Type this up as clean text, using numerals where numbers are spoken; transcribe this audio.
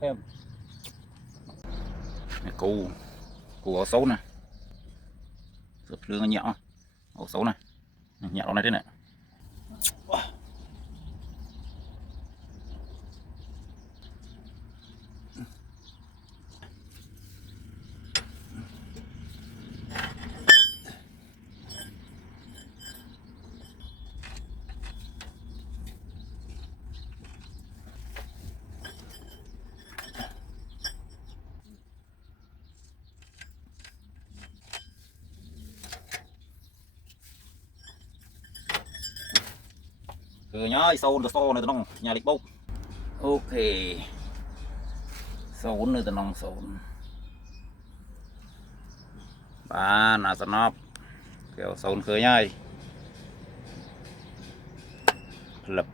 em cù ổ xấu nè, sườn lương nhẹ ổ xấu này nhẹ nó này thế này. Cứ nhá sâu này tao nhà lịch bốc. Ok sâu nữa tao sâu ba nà sân nóc kiểu sâu khơi nhai lập